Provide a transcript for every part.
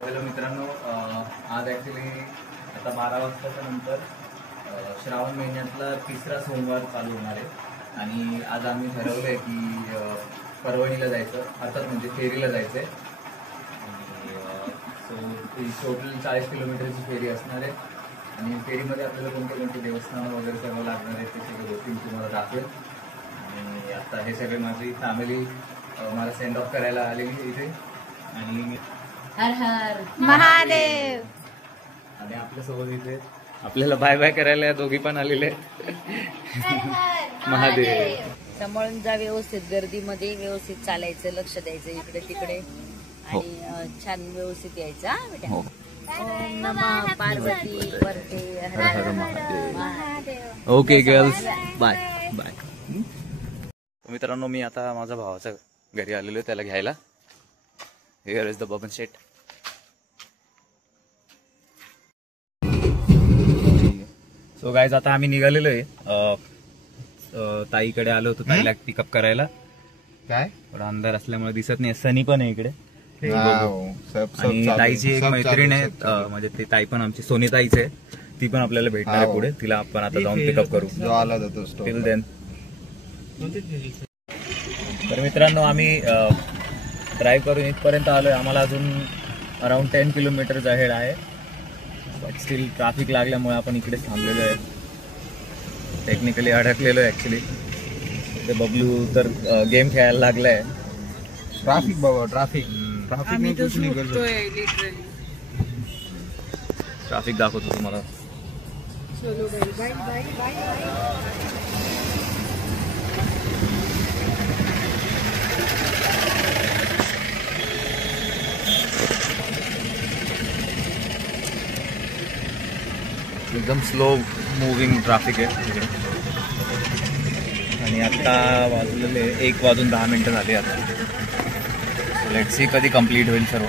Hello मित्रांनो, आज actually आता 12 वाजताच्या नंतर श्रावण महिन्यातला तिसरा सोमवार चालू होणार आहे आणि आज आम्ही ठरवलं आहे की परवणीला जायचं, अर्थात म्हणजे फेरीला जायचं आहे. आणि टोटल 40 किलोमीटरची फेरी असणार आहे आणि फेरीमध्ये आपल्याला कोणते कोणते देवस्थान वगैरे सगळं लागणार आहे ते सगळ्या गोष्टी तुम्हाला दाखवेल. आणि आता हे सगळे माझी फॅमिली मला सेंड ऑफ करायला आलेली इथे आणि हर हर महादेव. आणि आपल्यासोबत इथे आपल्याला बाय बाय करायला दोघी पण आलेले महादेव. सांभाळून जा, व्यवस्थित गर्दीमध्ये व्यवस्थित चालायचं, लक्ष द्यायचं इकडे तिकडे आणि छान व्यवस्थित यायचं. हा बेटा. ओम नमः पार्वती वरते Har Har Mahadev. Okay girls, bye bye. मित्रांनो, मी आता माझ्या भावाच्या घरी आलेलो आहे त्याला घ्यायला. Here is the Baban Shet. So guys, आता आम्ही निघालेलो आहे. ताईकडे आलो होतो ताईला पिकअप करायला. काय थोडा अंधार असल्यामुळे दिसत नाही. सनी पण आहे इकडे आणि ताईची एक मैत्रीण आहे, म्हणजे ती ताई पण आमची सोनी ताईच आहे. ती पण आपल्याला भेटणार आहे पुढे. तिला आपण आता जाऊन पिकअप करू. Till then. तर मित्रांनो, आम्ही ड्राईव्ह करून इथपर्यंत आलोय. आम्हाला अजून अराउंड 10 किलोमीटर अहेड आहे. बट स्टील ट्रॅफिक लागल्यामुळे आपण इकडे थांबलेलो आहे. टेक्निकली अडकलेलो आहे ऍक्च्युली. ते बबलू तर गेम खेळायला लागलाय. ट्रॅफिक बाबा, ट्रॅफिक ट्रॅफिक दाखवतो तुम्हाला. एकदम स्लो मुव्हिंग ट्रॅफिक आहे इकडे. आणि आता वाजलेले 1:10 झाले. आता लेट्स सी कधी कंप्लीट होईल सर्व.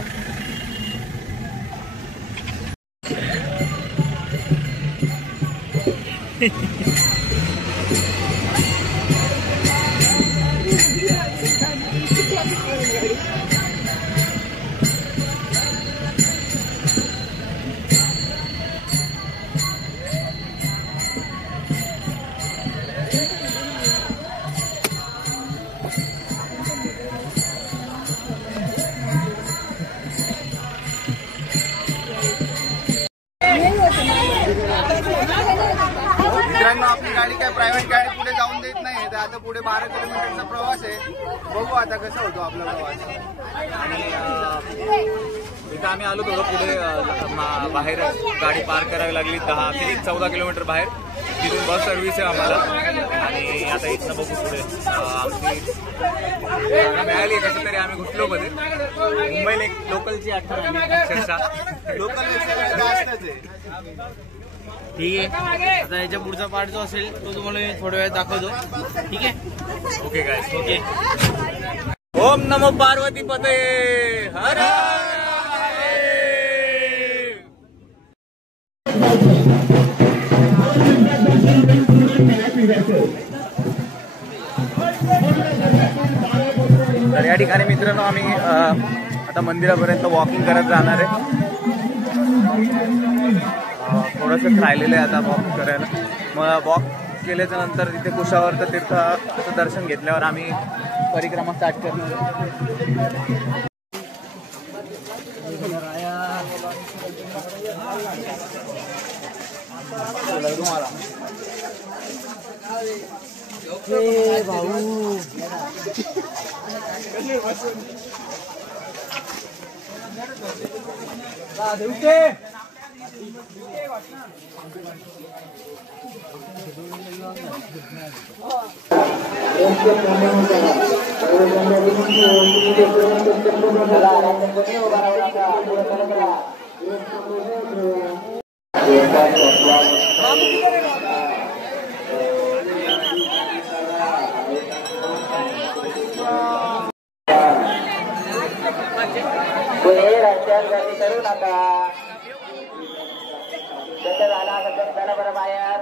मित्रांनो, आपली गाडी काय प्रायव्हेट गाडी पुढे जाऊन देत नाही. तर आता पुढे 12 किलोमीटरचा प्रवास आहे. बघू आता कसा होतो आपला प्रवास. आणि इथं आम्ही आलो थोडं पुढे, बाहेर गाडी पार्क करावी लागली. 14 किलोमीटर बाहेर. तिथून बस सर्व्हिस आहे आम्हाला. आणि आता इथनं बघू पुढे आमची मिळाली कसं तरी आम्ही घुसलो मध्ये. मुंबईला एक लोकलची आठवण अक्षरशः. लोकल जास्तच आहे. ठीक आहे. आता याच्या पुढचा पार्ट जो असेल तो तुम्हाला थोड्या वेळात दाखवतो. ठीक आहे. Okay guys. ओके. ओम नमो पार्वती पते हर हर. तर या ठिकाणी मित्रांनो आम्ही आता मंदिरापर्यंत वॉकिंग करत जाणार आहे. थोडंसं राहिलेलं आहे आता वॉक करायला. मग वॉक केल्याच्या नंतर तिथे कुशावर्त तीर्थाचं दर्शन घेतल्यावर आम्ही परिक्रमा स्टार्ट करणार. भाऊ पुढे रस्त्यावर गर्दी करू नका. कसं झाला सगळं बरं बाहेर.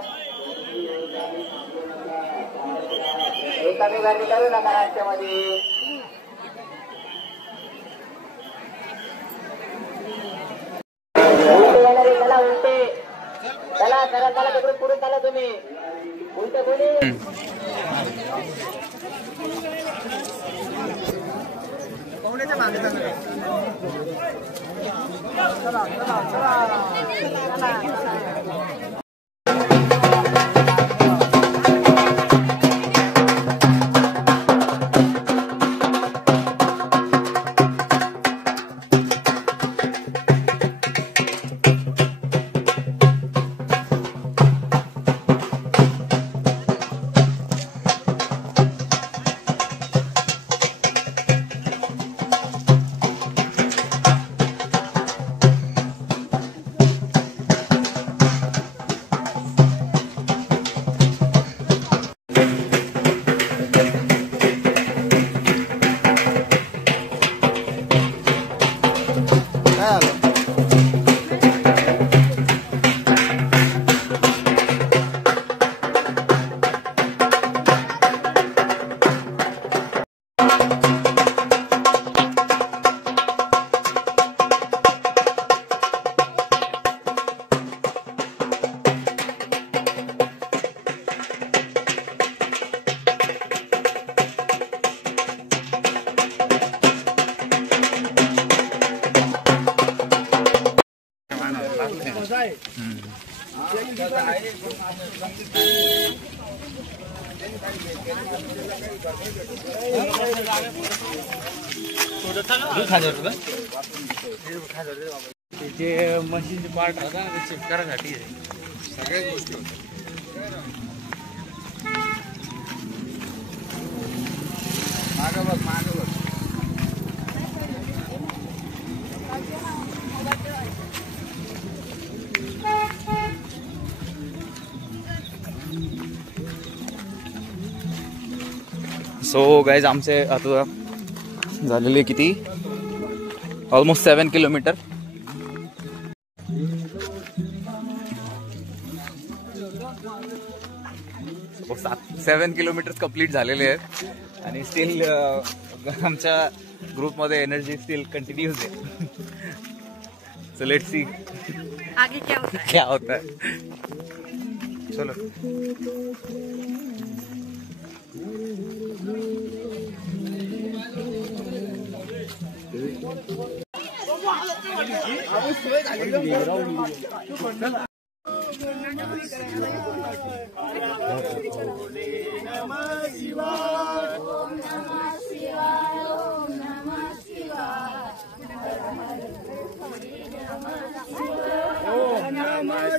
कमी गर्दी करू नका रस्त्यामध्ये. तुम्ही उलट कोणी पाहुण्याच्या मागे चालू जे मशीनचे पार्ट होता ते चेक करायसाठी सगळ्याच गोष्टी होत्या मागं बघ मागं बघ सो गाईज आमचे आता झालेले किती almost 7 kilometre. So, 7 kilometre complete झालेले आहेत आणि स्टील आमच्या ग्रुपमध्ये एनर्जी स्टील कंटिन्यूज आहे. सो लेट्स सी आगे क्या होता है. चलो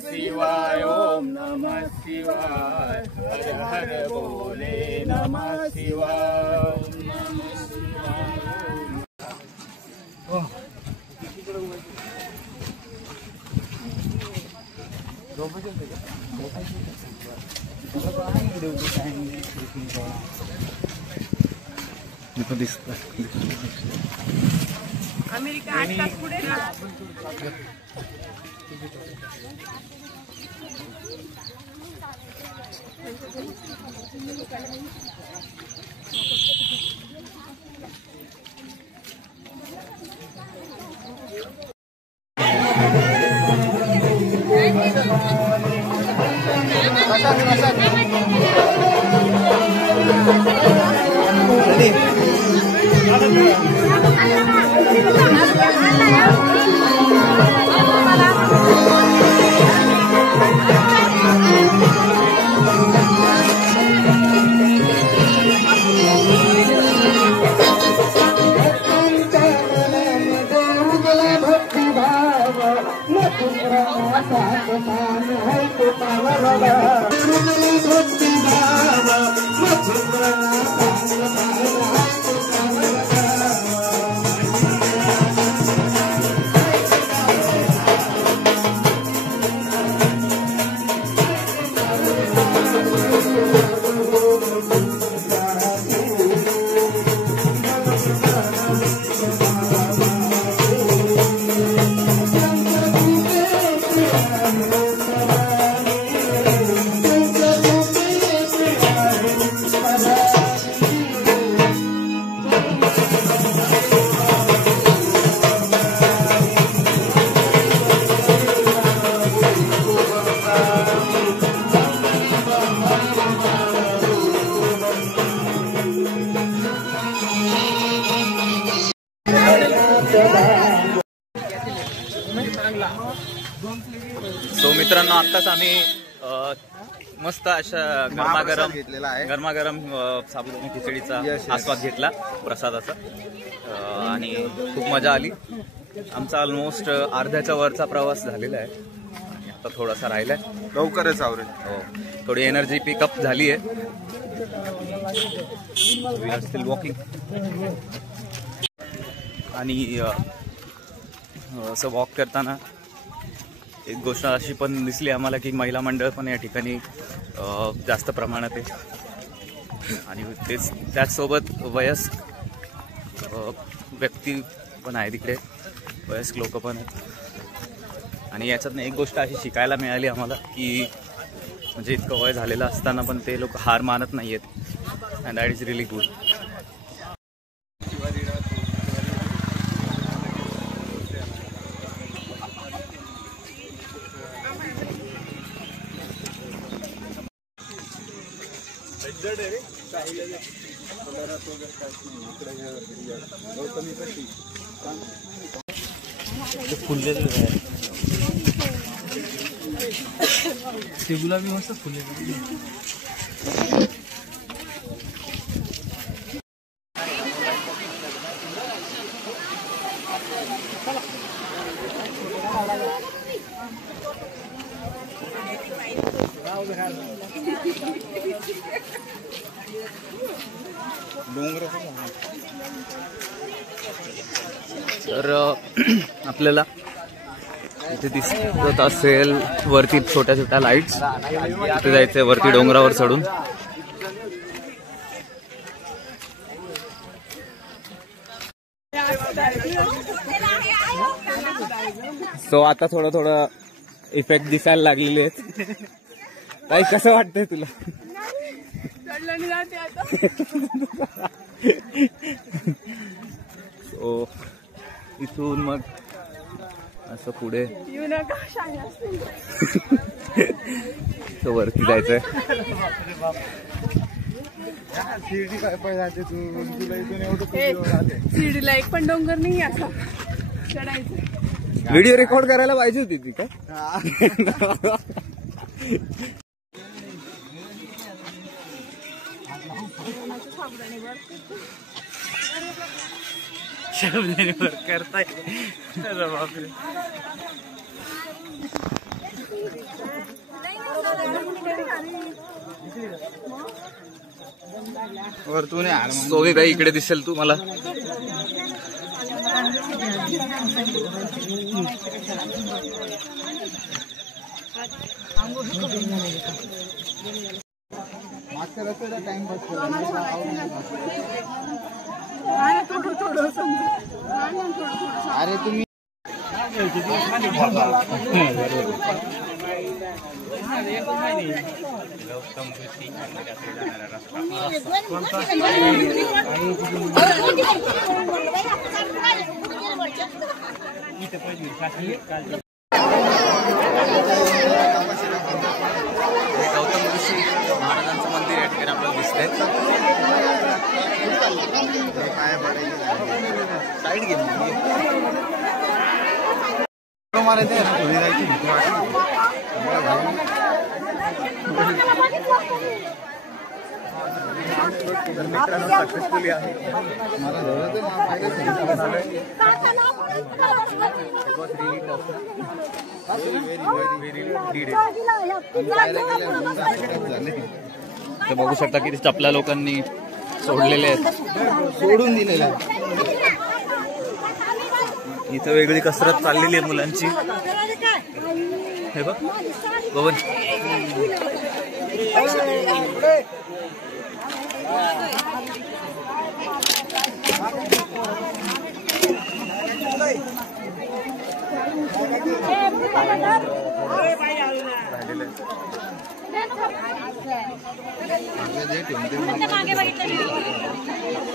शिवाय ओम नमः शिवाय हर हर बोले नमः शिवाय ओम नमः अमेरिका 8 तास पुढे ना. मित्रांनो, आत्ताच आम्ही मस्त अशा गरमागरम साबुदाणा खिचडीचा आस्वाद घेतला प्रसादाचा आणि खूप मजा आली. आमचा ऑलमोस्ट अर्ध्याच्या वरचा प्रवास झालेला आहे आणि आता थोडासा राहिलाय. लवकरच आवरेल. हो, थोडी एनर्जी पिकअप झाली आहे. We are still walking. आणि असं वॉक करताना एक गोष्ट अशी पण दिसली आम्हाला की महिला मंडळ पण या ठिकाणी जास्त प्रमाणात आहे आणि त्याचसोबत वयस्क व्यक्ती पण आहे तिकडे, वयस्क लोक पण आहेत. आणि याच्यातनं एक गोष्ट अशी शिकायला मिळाली आम्हाला की म्हणजे इतकं वय झालेलं असताना पण ते लोक हार मानत नाही आहेत. And that is really good. ते गुलाबी मस्त फुले. तर आपल्याला इथे दिसत असेल वरती छोट्या छोट्या लाईट्स. इथे जायचंय वरती डोंगरावर चढून. सो आता थोडं इफेक्ट दिसायला लागलेले आहेत. ताई, कसं वाटतंय तुला? सो इथून मग असं पुढे वरती जायचंय. शिर्डीला एक पण डोंगर नाही असं चढायचं. व्हिडिओ रेकॉर्ड करायला पाहिजे होती ती काय. साबुदाण्यावर करताय बापरे. सोबी इकडे दिसेल तू मला. अरे तुम्ही गौतम ऋषी महाराजांचं मंदिर या ठिकाणी आपल्याला दिसतंय. साईड घे. मित्रांनो सक्सेसफुली आहे. ते बघू शकता की चपला लोकांनी सोडलेले आहेत, सोडून दिलेलं आहे. इथं वेगळी कसरत चाललेली आहे मुलांची. हे बघ बबन.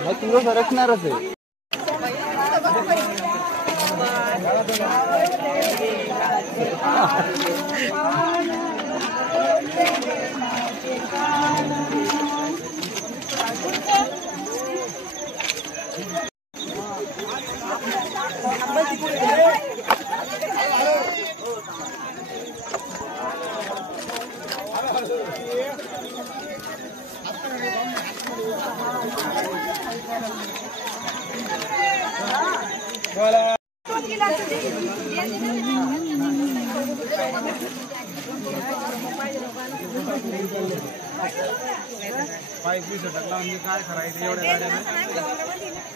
मग तुझं सरकणारच आहे. म्हणजे काय करायचं एवढ्या गाड्या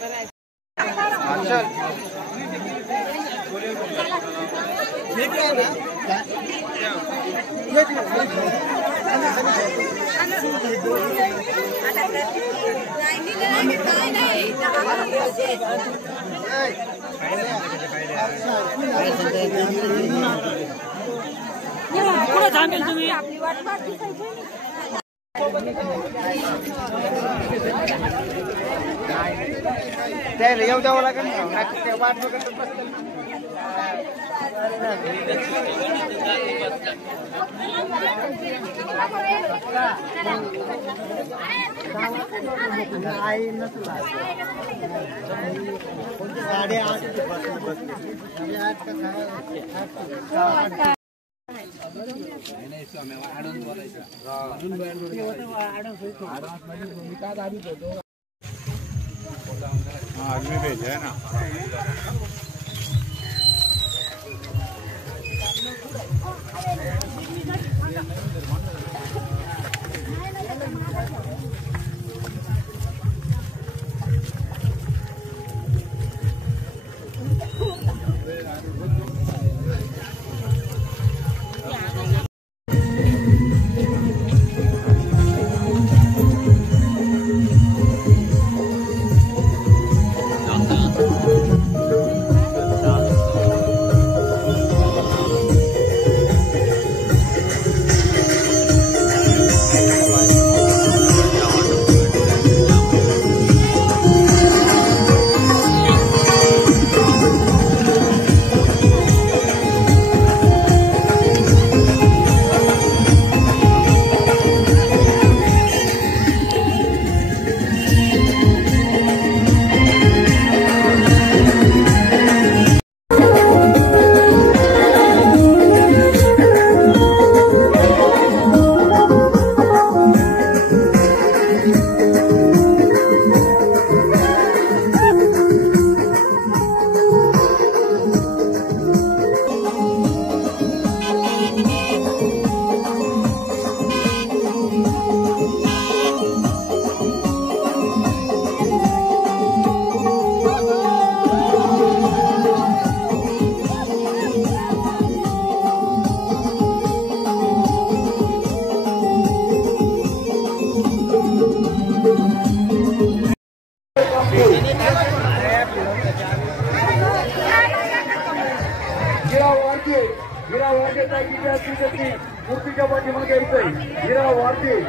पुढे थांबेल तुम्ही त्याला येऊ द्यावं लागेल ना ते वाट बघत आदमी भेजा है ना मूर्तीच्या पाठीमागे हिरा वारते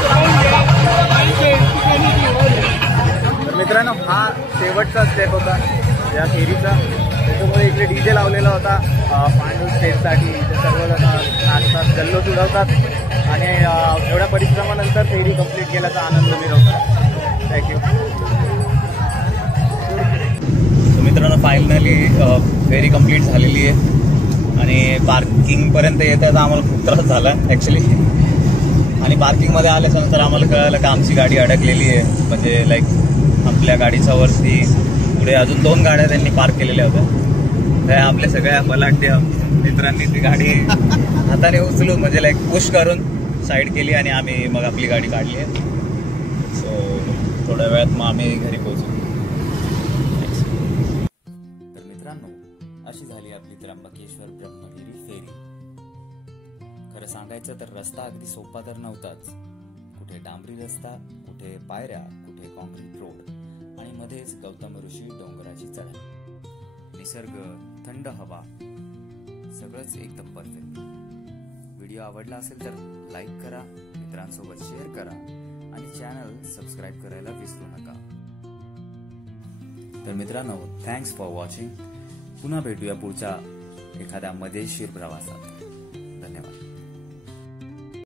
Thank you. शेवटचा स्टेप होता या फेरीचा. त्याच्यामुळे इकडे डीजे लावलेला होता पांडू स्टेजसाठी. इथे सर्वजण नाचतात, जल्लोष उडवतात आणि एवढ्या परिश्रमानंतर फेरी कंप्लीट केल्याचा आनंद मिळवतात. थँक्यू. मित्रांनो फायनली फेरी कंप्लीट झालेली आहे आणि पार्किंगपर्यंत येतात आम्हाला खूप त्रास झाला ॲक्च्युली. आणि पार्किंगमध्ये आल्याच्यानंतर आम्हाला कळलं का आमची गाडी अडकलेली आहे. म्हणजे लाईक आपल्या गाडीच्या वरती पुढे अजून 2 गाड्या त्यांनी पार्क केलेल्या होत्या. त्या आपल्या सगळ्या बलाढ्य मित्रांनी ती गाडी हाताने उचलून म्हणजे लाईक पुश करून साईड केली आणि आम्ही मग आपली गाडी काढली आहे. सो थोड्या वेळात मग आम्ही घरी पोहोचू. तर मित्रांनो अशी झाली आपली त्र्यंबकेश्वर ब्रह्मगिरी फेरी. खरं सांगायचं तर रस्ता अगदी सोपा तर नव्हताच. कुठे डांबरी रस्ता, कुठे पायऱ्या, कुठे कॉन्क्रीट रोड आणि मध्येच गौतम ऋषी डोंगराची चढाई. निसर्ग, थंड हवा, सगळंच एकदम परफेक्ट. व्हिडिओ आवडला असेल तर लाईक करा, मित्रांसोबत शेअर करा आणि चॅनल सबस्क्राईब करायला विसरू नका. तर मित्रांनो थँक्स फॉर वॉचिंग. पुन्हा भेटूया पुढच्या एखाद्या मजेशीर प्रवासात.